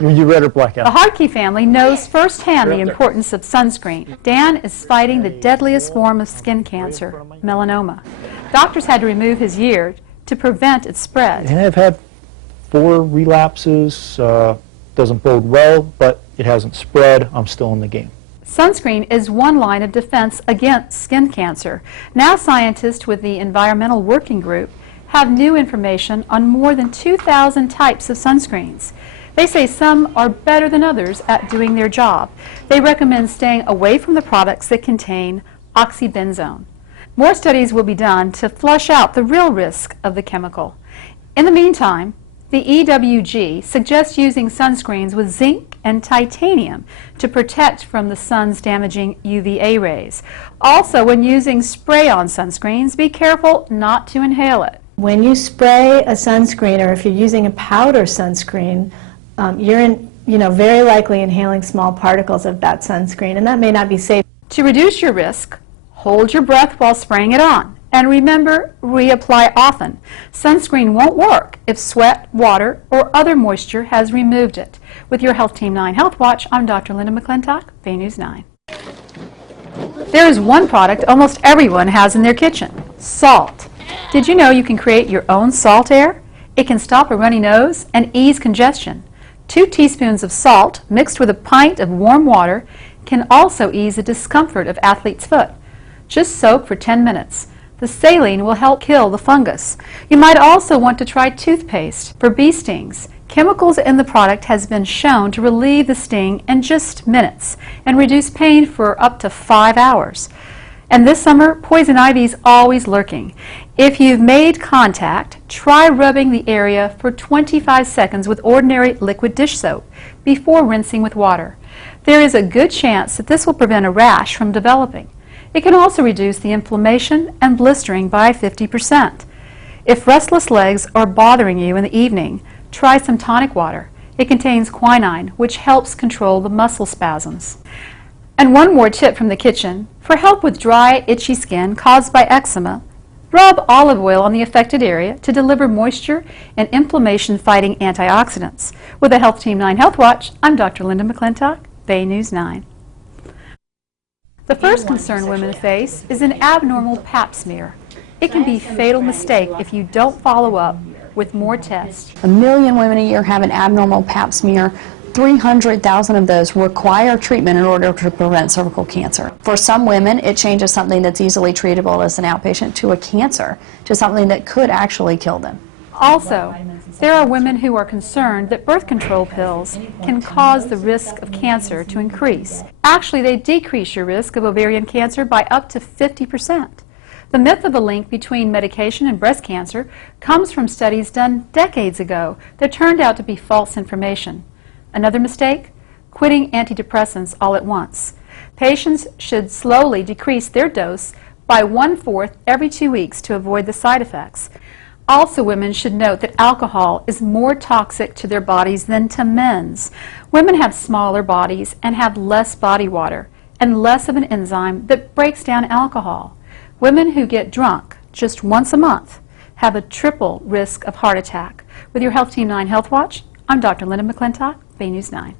You red or blackout? The Hartke family knows firsthand the importance of sunscreen. Dan is fighting the deadliest form of skin cancer, melanoma. Doctors had to remove his ear to prevent its spread. And I've had 4 relapses. Doesn't bode well, but it hasn't spread. I'm still in the game. Sunscreen is one line of defense against skin cancer. Now scientists with the Environmental Working Group have new information on more than 2,000 types of sunscreens. They say some are better than others at doing their job. They recommend staying away from the products that contain oxybenzone. More studies will be done to flush out the real risk of the chemical. In the meantime, the EWG suggests using sunscreens with zinc and titanium to protect from the sun's damaging UVA rays. Also, when using spray-on sunscreens, be careful not to inhale it. When you spray a sunscreen, or if you're using a powder sunscreen, you're very likely inhaling small particles of that sunscreen, and that may not be safe. To reduce your risk, hold your breath while spraying it on. And remember, reapply often. Sunscreen won't work if sweat, water, or other moisture has removed it. With your Health Team 9 Health Watch, I'm Dr. Linda McClintock, Bay News 9. There is one product almost everyone has in their kitchen: salt. Did you know you can create your own salt air? It can stop a runny nose and ease congestion. 2 teaspoons of salt mixed with a pint of warm water can also ease the discomfort of athlete's foot. Just soak for 10 minutes. The saline will help kill the fungus. You might also want to try toothpaste for bee stings. Chemicals in the product has been shown to relieve the sting in just minutes and reduce pain for up to 5 hours. And this summer, poison ivy is always lurking. If you've made contact, try rubbing the area for 25 seconds with ordinary liquid dish soap before rinsing with water. There is a good chance that this will prevent a rash from developing. It can also reduce the inflammation and blistering by 50%. If restless legs are bothering you in the evening, try some tonic water. It contains quinine, which helps control the muscle spasms. And one more tip from the kitchen: for help with dry, itchy skin caused by eczema, rub olive oil on the affected area to deliver moisture and inflammation-fighting antioxidants. With the Health Team 9 Health Watch, I'm Dr. Linda McClintock, Bay News 9. The first concern women face is an abnormal pap smear. It can be a fatal mistake if you don't follow up with more tests. 1 million women a year have an abnormal pap smear. 300,000 of those require treatment in order to prevent cervical cancer. For some women, it changes something that's easily treatable as an outpatient to a cancer, to something that could actually kill them. Also, there are women who are concerned that birth control pills can cause the risk of cancer to increase. Actually, they decrease your risk of ovarian cancer by up to 50%. The myth of a link between medication and breast cancer comes from studies done decades ago that turned out to be false information. Another mistake? Quitting antidepressants all at once. Patients should slowly decrease their dose by 1/4 every 2 weeks to avoid the side effects. Also, women should note that alcohol is more toxic to their bodies than to men's. Women have smaller bodies and have less body water and less of an enzyme that breaks down alcohol. Women who get drunk just once a month have a triple risk of heart attack. With your Health Team 9 Health Watch, I'm Dr. Linda McClintock, Bay News 9.